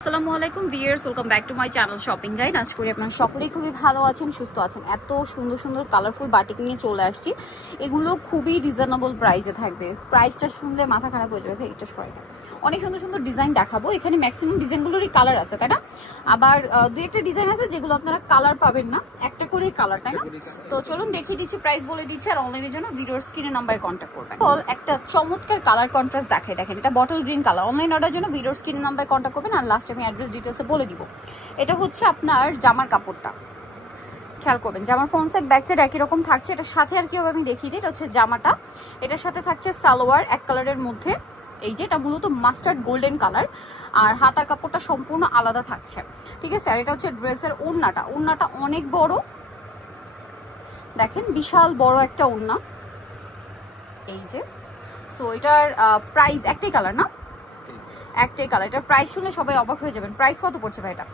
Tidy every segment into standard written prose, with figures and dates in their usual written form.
আসসালামু আলাইকুম viewers, welcome back to my channel shopping guide. আশা করি আপনারা সকলেই খুবই ভালো আছেন, সুস্থ আছেন। এত সুন্দর সুন্দর কালারফুল বাটিক নিয়ে চলে আসছি। এগুলো খুবই রিজনেবল প্রাইসে থাকবে। প্রাইসটা শুনলে মাথা খারাপ হয়ে যাবে। ভাই এটা সরাই না, অনেক সুন্দর সুন্দর ডিজাইন দেখাবো। এখানে ম্যাক্সিমাম ডিজাইনগুলোরই কালার আছে, তাই না? আবার দুই একটা ডিজাইন আছে যেগুলো আপনারা কালার পাবেন না, একটা করেই কালার, তাই না? তো চলুন দেখিয়ে দিচ্ছি, প্রাইস বলে দিচ্ছি। আর অনলাইনের জন্য ভিডিওর স্ক্রিনে নাম্বারে কন্ট্যাক্ট করবেন। একটা চমৎকার কালার কন্ট্রাস্ট দেখাই, দেখেন এটা bottle green colour. Online order জন্য ভিডিওর স্ক্রিনে নাম্বারে কন্ট্যাক্ট করবেন। আর লাস্ট আমি অ্যাড্রেস ডিটেলসে বলে দিব। এটা হচ্ছে আপনার জামার কাপড়টা, খেয়াল করবেন জামার ফ্রন্ট সাইড ব্যাক সাইড একই রকম থাকছে। এটার সাথে আর কি হবে আমি দেখিয়ে দিই। এটা হচ্ছে জামাটা, এটার সাথে থাকছে সালোয়ার এক কালারের মধ্যে। এই যে এটা মূলত মাস্টার্ড গোল্ডেন কালার, আর হাতার কাপড়টা সম্পূর্ণ আলাদা থাকছে, ঠিক আছে? আর এটা হচ্ছে ড্রেসের ওড়নাটা। ওড়নাটা অনেক বড়, দেখেন বিশাল বড় একটা ওড়না। এই যে সো এটার প্রাইস একটাই কালার না, একটাই কালার। এটার প্রাইস শুনলে সবাই অবাক হয়ে যাবেন। প্রাইস কত পড়ছে ভাই এটা?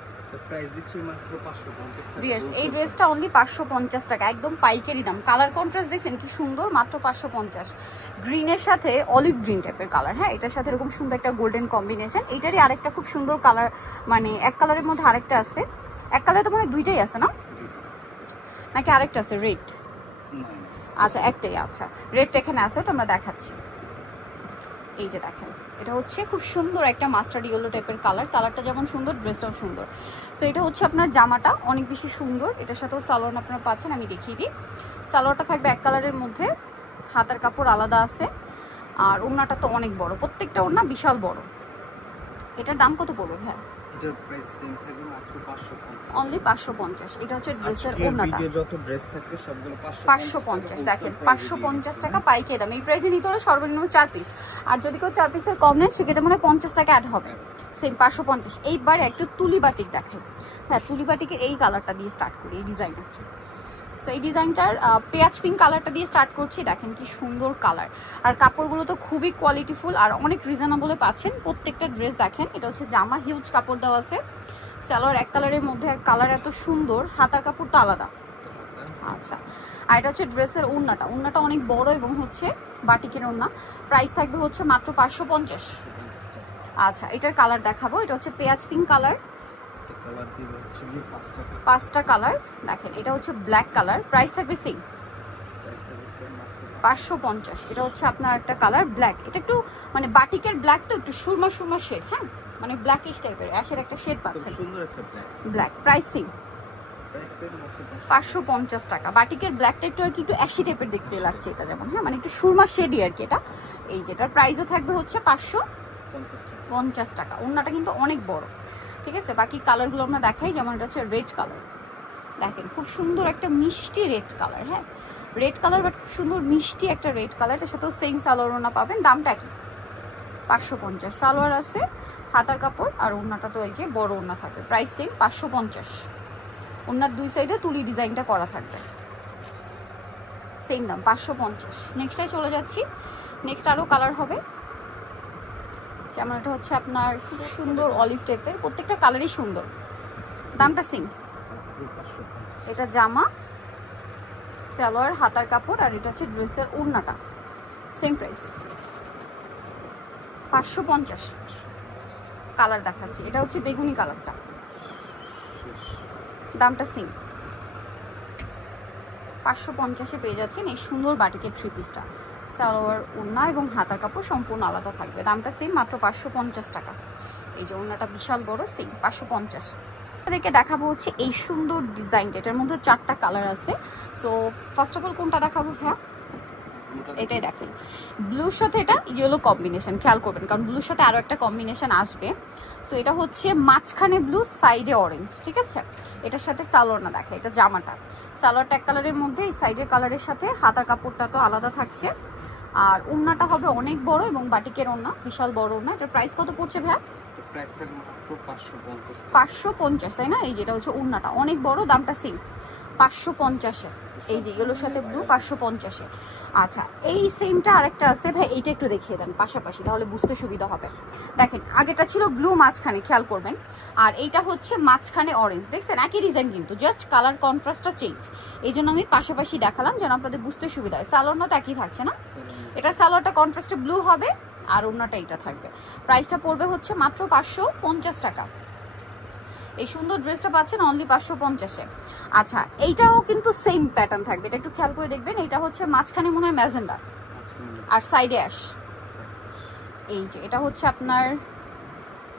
প্রাইস দিচ্ছি মাত্র 550 টাকা। ভিউয়ার্স এই ড্রেসটা অনলি 550 টাকা, একদম পাইকারি দাম। কালার কন্ট্রাস্ট দেখছেন কি সুন্দর, মাত্র 550। গ্রিনের সাথে অলিভ গ্রিন টাইপের কালার। হ্যাঁ, এটার সাথে এরকম সুন্দর একটা গোল্ডেন কম্বিনেশন। এটারই আরেকটা খুব সুন্দর কালার, মানে এক কালারের মধ্যে আরেকটা আছে। এক কালারে তো মানে দুইটাই আছে না, নাকি আরেকটা আছে রেড? আচ্ছা একটাই, আচ্ছা রেডটা এখানে আছে, ওটা আমরা দেখাচ্ছি। এই যে দেখেন এটা হচ্ছে খুব সুন্দর একটা মাস্টার্ড ইয়েলো টাইপের কালার। কালারটা যেমন সুন্দর, ড্রেসটাও সুন্দর। সো এটা হচ্ছে আপনার জামাটা অনেক বেশি সুন্দর। এটার সাথেও সালোয়ার আপনারা পাচ্ছেন, আমি দেখিয়ে দিই। সালোয়ারটা থাকবে এক কালারের মধ্যে, হাতার কাপড় আলাদা আছে। আর ওড়নাটা তো অনেক বড়, প্রত্যেকটা ওড়না বিশাল বড়। এটার দাম কত পড়বে? হ্যাঁ, এটার প্রাইস সেম থাকবে মাত্র 550, অনলি 550। এটা হচ্ছে ড্রেসের ওড়নাটা। ভিডিও যত ড্রেস থাকবে সবগুলো 550 দেখেন, 550 টাকা পাইকারি দাম। এই প্রাইসে নিতে হলে সর্বনিম্ন 4 পিস, আর যদি কেউ 4 পিসের কম নেন সেক্ষেত্রে মনে হয় 50 টাকা অ্যাড হবে। সেম 550। এইবার একটু তুলি বাটিক দেখেন। হ্যাঁ, তুলি বাটিকের এই কালারটা দিয়ে স্টার্ট করি, এই ডিজাইনটা। সো এই ডিজাইনটার পেঁয়াজ পিঙ্ক কালারটা দিয়ে স্টার্ট করছি। দেখেন কি সুন্দর কালার, আর কাপড়গুলো তো খুবই কোয়ালিটিফুল আর অনেক রিজনেবলে পাচ্ছেন। প্রত্যেকটা ড্রেস দেখেন। এটা হচ্ছে জামা, হিউজ কাপড় দেওয়া আছে। সালোয়ার এক কালারের মধ্যে, আর কালার এত সুন্দর, হাতার কাপড়টা আলাদা। আচ্ছা, আর এটা হচ্ছে ড্রেসের ওড়নাটা। ওড়নাটা অনেক বড় এবং হচ্ছে বাটিকের ওড়না। প্রাইস থাকবে হচ্ছে মাত্র 550। আচ্ছা, এটার কালার দেখাবো। এটা হচ্ছে পেঁয়াজ পিঙ্ক কালার, কালার দিব হচ্ছে 5টা কালার দেখেন। এটা হচ্ছে ব্ল্যাক কালার, প্রাইস থাকবে সেম 550। এটা হচ্ছে আপনার একটা কালার ব্ল্যাক। এটা একটু মানে বাটিকের ব্ল্যাক, তো একটু সুরমা সুরমা শেড। হ্যাঁ, মানে ব্ল্যাকিশ টাইপের অ্যাশের একটা শেড পাচ্ছেন, সুন্দর একটা black. Price same price same মাত্র 550 টাকা। বাটিকের ব্ল্যাকটা একটু আর কি একটু অ্যাশি টাইপের দেখতে লাগছে এটা, যেমন হ্যাঁ মানে একটু সুরমা শেডই আর কি এটা। এই যেটার প্রাইসও থাকবে হচ্ছে 550 টাকা। ওড়নাটা কিন্তু অনেক বড়, ঠিক আছে? বাকি কালারগুলো আমরা দেখাই। যেমন এটা হচ্ছে রেড কালার, দেখেন খুব সুন্দর একটা মিষ্টি রেড কালার। হ্যাঁ, রেড কালার বাট খুব সুন্দর মিষ্টি একটা রেড কালার। এটার সাথেও সেম সালোয়ার ওড়না পাবেন। দামটা কি? 550। সালোয়ার আছে, হাতার কাপড়, আর ওড়নাটা তো এই যে বড় ওড়না থাকবে। Price same 550। ওড়নার দুই সাইডে তুলি ডিজাইনটা করা থাকবে, সেম দাম 550। নেক্সটটাই চলে যাচ্ছি। নেক্সট আরও কালার হবে। যেমন এটা হচ্ছে আপনার খুব সুন্দর অলিভ টাইপের, প্রত্যেকটা কালারই সুন্দর। দামটা সেম। এটা জামা, সালোয়ার, হাতার কাপড়, আর এটা হচ্ছে ড্রেসের ওড়নাটা। Same price 550। কালার দেখাচ্ছি। এটা হচ্ছে বেগুনি কালারটা, দামটা সেম 550-এ পেয়ে যাচ্ছেন এই সুন্দর বাটিকের থ্রি পিসটা। সালোয়ার, ওড়না এবং হাতার কাপড় সম্পূর্ণ আলাদা থাকবে। দামটা সেম মাত্র 550 টাকা। এই যে ওড়নাটা বিশাল বড়, সেম 550। আপনাদেরকে দেখাবো হচ্ছে এই সুন্দর ডিজাইনটা। এটার মধ্যে 4টা কালার আছে। সো ফার্স্ট অফ অল কোনটা দেখাবো ভাইয়া? এটাই দেখেন, ব্লুর সাথে এটা ইয়েলো কম্বিনেশন। খেয়াল করবেন কারণ ব্লুর সাথে আরও একটা কম্বিনেশন আসবে। সো এটা হচ্ছে মাঝখানে ব্লু, সাইডে অরেঞ্জ, ঠিক আছে? এটার সাথে সালোয়ার না দেখা, এটা জামাটা। সালোয়ারটা এক কালারের মধ্যে, এই সাইডের কালারের সাথে হাতার কাপড়টা তো আলাদা থাকছে। আর ওড়নাটা হবে অনেক বড় এবং বাটিকের ওড়না, বিশাল বড় ওড়না। এটার প্রাইস কত পড়ছে ভাইয়া? প্রাইস থাকবে মাত্র 550 550, তাই না? এই যেটা হচ্ছে ওড়নাটা অনেক বড়, দামটা সেম 550-এ। এই যে ইয়েলোর সাথে ব্লু 550-এ। আচ্ছা, এই সেমটা আরেকটা আছে ভাই, এইটা একটু দেখিয়ে দেন পাশাপাশি, তাহলে বুঝতে সুবিধা হবে। দেখেন আগেটা ছিল ব্লু মাঝখানে, খেয়াল করবেন। আর এইটা হচ্ছে মাঝখানে অরেঞ্জ, দেখছেন? একই ডিজাইন কিন্তু জাস্ট কালার কন্ট্রাস্টটা চেঞ্জ। এই জন্য আমি পাশাপাশি দেখালাম যেন আপনাদের বুঝতে সুবিধা হয়। সালোয়ারটা তো একই থাকছে না, এটা সালোয়ারটা কন্ট্রাস্টে ব্লু হবে, আর ওড়নাটা এইটা থাকবে। প্রাইসটা পড়বে হচ্ছে মাত্র 550 টাকা। এই সুন্দর ড্রেসটা পাচ্ছেন অনলি 550-এ। আচ্ছা এইটাও কিন্তু সেম প্যাটার্ন থাকবে, এটা একটু খেয়াল করে দেখবেন। এটা হচ্ছে মাঝখানে মনে হয় ম্যাজেন্ডা আর সাইডে অ্যাশ। এই যে এটা হচ্ছে আপনার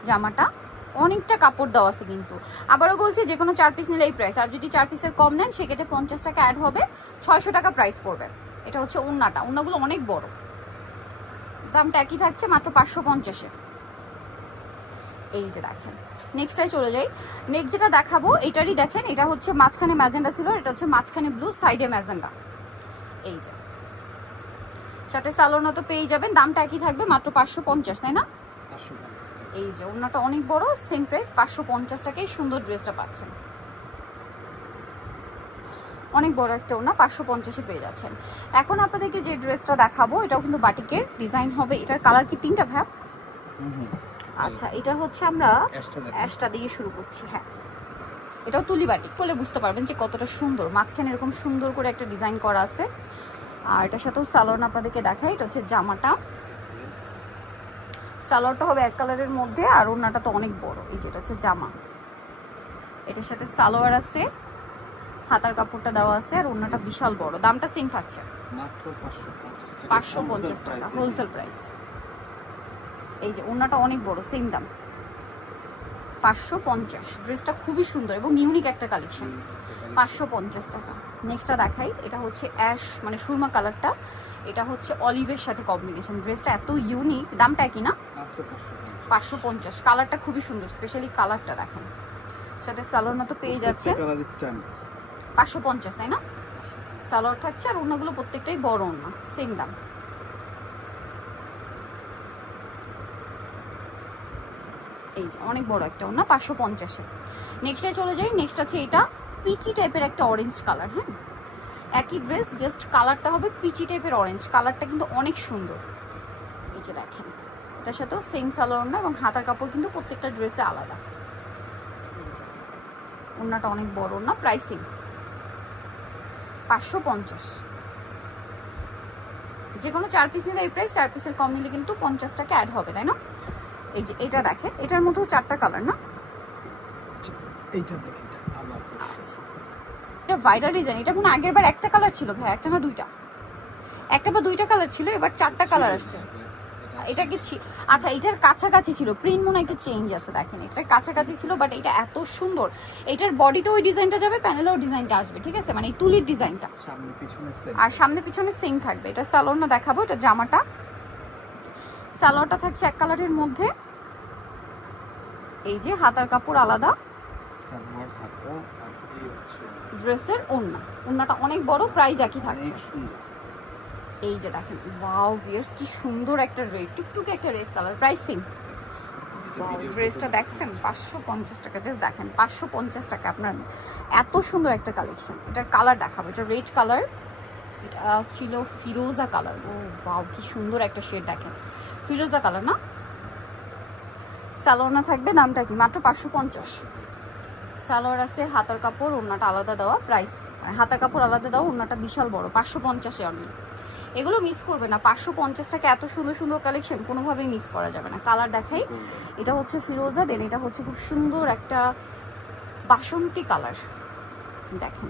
জামাটা, অনেকটা কাপড় দেওয়া আছে কিন্তু। আবারও বলছি যে কোনো 4 পিস নিলে এই প্রাইস, আর যদি 4 পিসের কম নেন সেক্ষেত্রে 50 টাকা অ্যাড হবে, 600 টাকা প্রাইস পড়বে। এটা হচ্ছে ওড়নাটা, ওড়নাগুলো অনেক বড়, দামটা একই থাকছে মাত্র 550-এ। এই যে দেখেন নেক্সটটাই চলে যাই। নেক্সট যেটা দেখাবো এটারই দেখেন, এটা হচ্ছে মাঝখানে ম্যাজেন্ডা ছিল, এটা হচ্ছে মাঝখানে ব্লু, সাইডে ম্যাজেন্ডা। এই যে সাথে সালোয়ার তো পেয়ে যাবেন, দামটা একই থাকবে মাত্র 550, তাই না? এই যে ওড়নাটা অনেক বড়, সেম প্রাইস 550 টাকায় সুন্দর ড্রেসটা পাচ্ছেন। অনেক বড় একটা ওড়না 550-এ পেয়ে যাচ্ছেন। এখন আপনাদেরকে যে ড্রেসটা দেখাবো এটাও কিন্তু বাটিকের ডিজাইন হবে। এটার কালার কি 3টা ভাব? আচ্ছা এটা হচ্ছে আমরা অ্যাশটা দিয়ে শুরু করছি। হ্যাঁ এটাও তুলি বাটিক, বলে বুঝতে পারবেন যে কতটা সুন্দর, মাঝখানে এরকম সুন্দর করে একটা ডিজাইন করা আছে। আর এটার সাথেও সালোয়ার আপনাদেরকে দেখাই, এটা হচ্ছে জামাটা, সালোয়ারটা হবে এক কালারের মধ্যে, আর ওড়নাটা তো অনেক বড়। এই যেটা হচ্ছে জামা, এটার সাথে সালোয়ার আছে, হাতার কাপড়টা দেওয়া আছে, আর ওড়নাটা বিশাল বড়। দামটা সেম থাকছে মাত্র 550 টাকা, 550 টাকা হোলসেল প্রাইস। এই যে ওড়নাটা অনেক বড়, সেম দাম 550। ড্রেসটা খুবই সুন্দর এবং ইউনিক একটা কালেকশন, 550 টাকা। নেক্সটটা দেখাই, এটা হচ্ছে অ্যাশ মানে সুরমা কালারটা, এটা হচ্ছে অলিভের সাথে কম্বিনেশন। ড্রেসটা এত ইউনিক, দামটা কি না? মাত্র 550। কালারটা খুবই সুন্দর, স্পেশালি কালারটা দেখেন, সাথে সালোয়ার তো পেয়ে যাচ্ছে 550, তাই না? সালোয়ার থাকছে, আর ওড়নাগুলো প্রত্যেকটাই বড় ওড়না, সেম দাম। এই যে অনেক বড় একটা ওড়না 550-এ। নেক্সটে চলে যাই। নেক্সট আছে এটা পিচি টাইপের একটা অরেঞ্জ কালার। হ্যাঁ একই ড্রেস, জাস্ট কালারটা হবে পিচি টাইপের অরেঞ্জ। কালারটা কিন্তু অনেক সুন্দর। এই যে দেখেন এটার সাথেও সেম সালোয়ার না, এবং হাতার কাপড় কিন্তু প্রত্যেকটা ড্রেসে আলাদা। ওড়নাটা অনেক বড় না, প্রাইসিং 550। যে কোনো 4 পিস নিলে এই প্রাইস, 4 পিসের কম নিলে কিন্তু 50 টাকা অ্যাড হবে, তাই না? এই যে এটা দেখেন, এটার মধ্যেও 4টা কালার না? এইটা দেখেন, আচ্ছা এটা ভাইরাল ডিজাইন। এটা কোনো আগের বার একটা কালার ছিল ভাই, একটা না দুইটা? একটা বা দুইটা কালার ছিল, এবার 4টা কালার আসছে। এটা কি আচ্ছা এটার কাছাকাছি ছিল, প্রিন্ট মনে একটু চেঞ্জ আছে। দেখেন এটার কাছাকাছি ছিল, বাট এটা এত সুন্দর। এটার বডিতে ওই ডিজাইনটা যাবে, প্যানেলেও ডিজাইনটা আসবে, ঠিক আছে? মানে এই তুলির ডিজাইনটা সামনে পিছনে সেম, আর সামনে পিছনে সেম থাকবে। এটা সালোয়ার দেখাবো, এটা জামাটা, সালোয়ারটা থাকছে এক কালারের মধ্যে। এই যে হাতার কাপড় আলাদা, সালোয়ার হাতা, আর এই হচ্ছে ড্রেসের ওড়না। ওড়নাটা অনেক বড়, প্রাইস একই থাকছে। এই যে দেখেন, ওয়াও ভিউয়ার্স কি সুন্দর একটা রেড, টুকটুকে একটা রেড কালার, প্রাইসিং ওয়াও। ড্রেসটা দেখছেন 550 টাকা, জাস্ট দেখেন 550 টাকা। আপনার এত সুন্দর একটা কালেকশন। এটার কালার দেখাবো, এটা রেড কালার, এটা ছিল ফিরোজা কালার। ও ওয়াও কি সুন্দর একটা শেড, দেখেন ফিরোজা কালার না? সালোয়ার না থাকবে, দামটা কি? মাত্র 550। সালোয়ার আছে, হাতার কাপড়, ওড়নাটা আলাদা দেওয়া, প্রাইস হাতার কাপড় আলাদা দেওয়া, ওড়নাটা বিশাল বড়, 550-এ অনলি। এগুলো মিস করবে না, 550 টাকা এত সুন্দর সুন্দর কালেকশন কোনোভাবেই মিস করা যাবে না। কালার দেখাই, এটা হচ্ছে ফিরোজা, দেন এটা হচ্ছে খুব সুন্দর একটা বাসন্তী কালার। দেখেন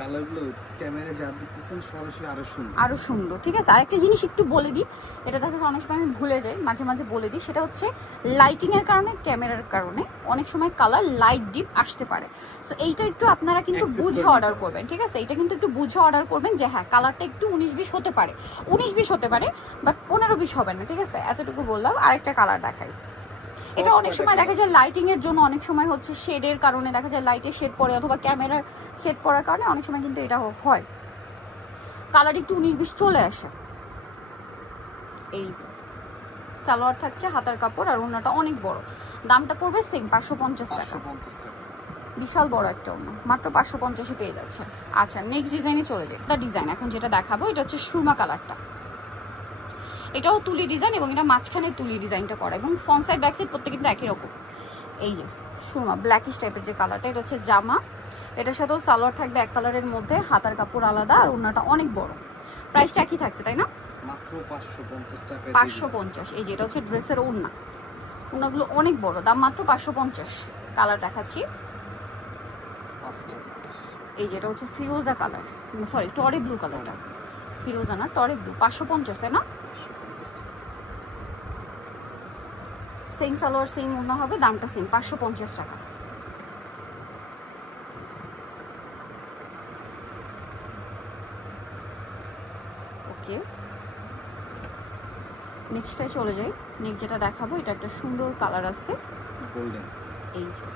কালারগুলো ক্যামেরা যা দেখতেছেন সরাসরি আরো সুন্দর, ঠিক আছে? আরেকটা জিনিস একটু বলে দিই, এটা দেখা যায় অনেক সময় আমি ভুলে যাই, মাঝে মাঝে বলে দিই, সেটা হচ্ছে লাইটিং এর কারণে, ক্যামেরার কারণে অনেক সময় কালার লাইট ডিপ আসতে পারে। সো এইটা একটু আপনারা কিন্তু বুঝে অর্ডার করবেন, ঠিক আছে? এটা কিন্তু একটু বুঝে অর্ডার করবেন যে হ্যাঁ কালারটা একটু 19-20 হতে পারে, 19-20 হতে পারে, বাট 15-20 হবে না, ঠিক আছে? এতটুকু বললাম। আরেকটা কালার দেখাই, এটা অনেক সময় দেখা যায় লাইটিং এর জন্য, অনেক সময় হচ্ছে শেডের কারণে দেখা যায় লাইটের শেড পড়ে, অথবা ক্যামেরার শেড পড়ার কারণে অনেক সময় কিন্তু এটা হয়, কালার একটু 19-20 চলে আসে। এই যে সালোয়ার থাকছে, হাতার কাপড়, আর ওড়নাটা অনেক বড়। দামটা পড়বে সেম 550 টাকা, বিশাল বড় একটা ওড়না, মাত্র 550-এ পেয়ে যাচ্ছে। আচ্ছা নেক্সট ডিজাইনে চলে যাই। এটা ডিজাইন এখন যেটা দেখাবো, এটা হচ্ছে সুরমা কালারটা। এটাও তুলি ডিজাইন, এবং এটা মাঝখানে তুলি ডিজাইনটা করা, এবং ফ্রন্ট সাইড ব্যাক সাইড প্রত্যেক কিন্তু একই রকম। এই যে সুরমা ব্ল্যাকিশ টাইপের যে কালারটা, এটা হচ্ছে জামা, এটার সাথেও সালোয়ার থাকবে এক কালারের মধ্যে, হাতার কাপড় আলাদা, আর ওড়নাটা অনেক বড়। প্রাইসটা একই থাকছে, তাই না? মাত্র 550 টাকা, 550। এই যে এটা হচ্ছে ড্রেসের ওড়না, ওনাগুলো অনেক বড়, দাম মাত্র 550। কালার দেখাচ্ছি, এই যেটা হচ্ছে ফিরোজা কালার, সরি টরে ব্লু কালারটা, ফিরোজা না টরে ব্লু, 550 তাই না? সেম সালোয়ার সেম ওড়না হবে, দামটা সেম 550 টাকা। ওকে, নেক্সটে চলে যাই। নেক্সট যেটা দেখাবো এটা একটা সুন্দর কালার আছে গোল্ডেন, এই যে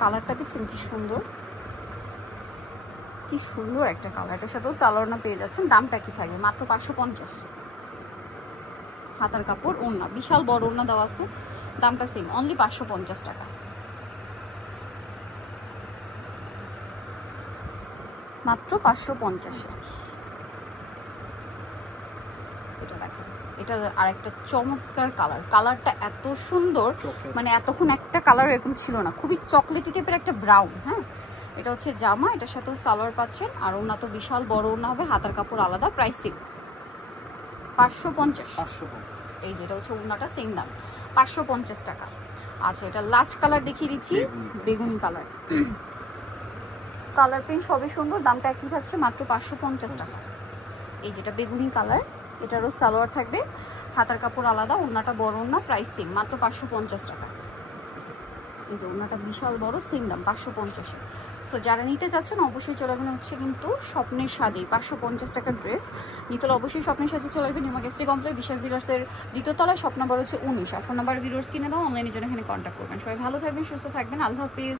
কালারটা দেখছেন কি সুন্দর, কি সুন্দর একটা কালার। এটার সাথেও সালোয়ারনা পেয়ে যাচ্ছেন, দামটা কি থাকবে মাত্র 550। হাতার কাপড় ওড়না, বিশাল বড় ওড়না দেওয়া আছে, দামটা সেম অনলি 550 টাকা। মাত্র 550। এটা দেখেন, এটা আরেকটা চমৎকার কালার, কালারটা এত সুন্দর, মানে এতক্ষণ একটা কালার এরকম ছিল না, খুবই চকলেটি টাইপের একটা ব্রাউন। হ্যাঁ, এটা হচ্ছে জামা, এটার সাথেও সালোয়ার পাচ্ছেন, আর ওড়না তো বিশাল বড় ওড়না হবে, হাতার কাপড় আলাদা, প্রাইস সেম 550। এই যেটা হচ্ছে ওড়নাটা সেম দাম 550 টাকা। আচ্ছা, এটা লাস্ট কালার দেখিয়ে দিচ্ছি, বেগুনি কালার। কালার প্রিন্ট সবই সুন্দর, দামটা একই থাকছে মাত্র 550 টাকা। এই যেটা বেগুনি কালার, এটারও সালোয়ার থাকবে, হাতার কাপড় আলাদা, ওড়নাটা বড় ওড়না, প্রাইস সেম মাত্র 550 টাকা। এই যে ওড়নাটা বিশাল বড়, সেম দাম 550। সো যারা নিতে চাচ্ছেন অবশ্যই চলে যাবেন হচ্ছে কিন্তু স্বপ্নের সাজেই, 550 টাকার ড্রেস নিতে হলে অবশ্যই স্বপ্নের সাজে চলে যাবেন নিউমার্কেট সিটি কমপ্লেক্স বিশাল ভিলার্সের দ্বিতীয় তলায়, শপ নাম্বার হচ্ছে 19। আর ফোন নাম্বার ভিডিওস কিনে দাও, অনলাইনের জন্য এখানে কন্ট্যাক্ট করবেন। সবাই ভালো থাকবেন, সুস্থ থাকবেন, আল্লাহ হাফিজ।